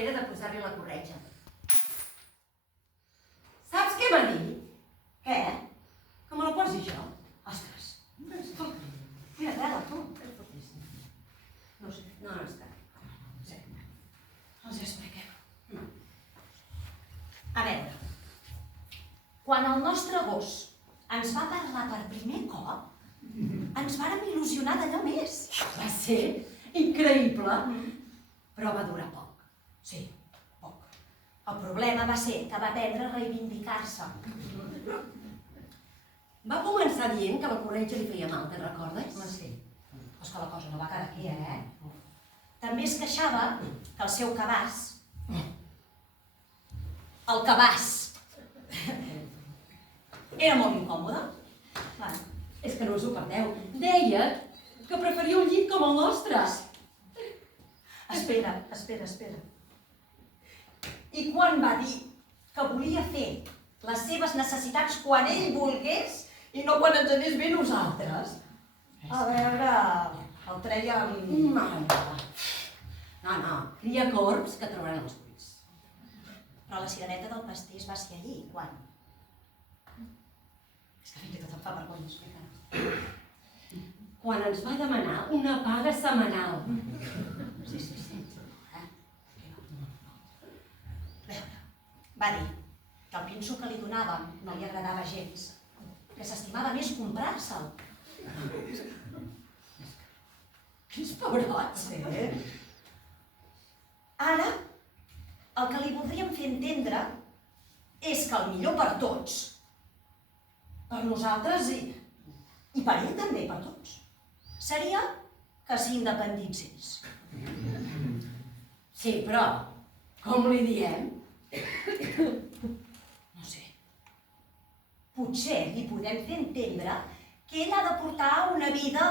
manera de posar-li la corretja. Saps què va dir? Què? Que me la posi jo? Ostres. Mira, agrada, tu. És fortíssim. No sé. No, és que... Sí. Els expliquem. A veure, quan el nostre gos ens va parlar per primer cop, ens vàrem il·lusionar d'allò més. Va ser increïble, però va durar poc. Sí, poc. El problema va ser que va aprendre a reivindicar-se. Va començar dient que la corretja li feia mal, te'n recordes? Sí. Però és que la cosa no va quedar aquí, També es queixava que el seu cabàs, el cabàs, era molt incòmode. És que no us ho perdeu. Deia que preferia un llit com el nostre. Espera. I quan va dir que volia fer les seves necessitats quan ell volgués i no quan ens anés bé nosaltres? A veure, el treia amb... No, cria corbs que trobaran els buits. Però la sireneta del pastís va ser allí, quan? És que fins i tot em fa vergonya explicar-ho. Quan ens va demanar una paga setmanal. Sí. Va dir que el pinso que li donàvem no li agradava gens, que s'estimava més comprar-se'l. Quins pebrots! Ara, el que li voldríem fer entendre és que el millor per tots, per nosaltres i per ell també, per tots, seria que s'independitzés. Sí, però com li diem? No sé. Potser li podem fer entendre que ell ha de portar una vida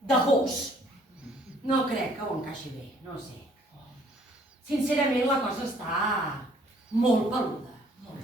de gos. No crec que ho encaixi bé, no sé. Sincerament, la cosa està molt peluda. Molt.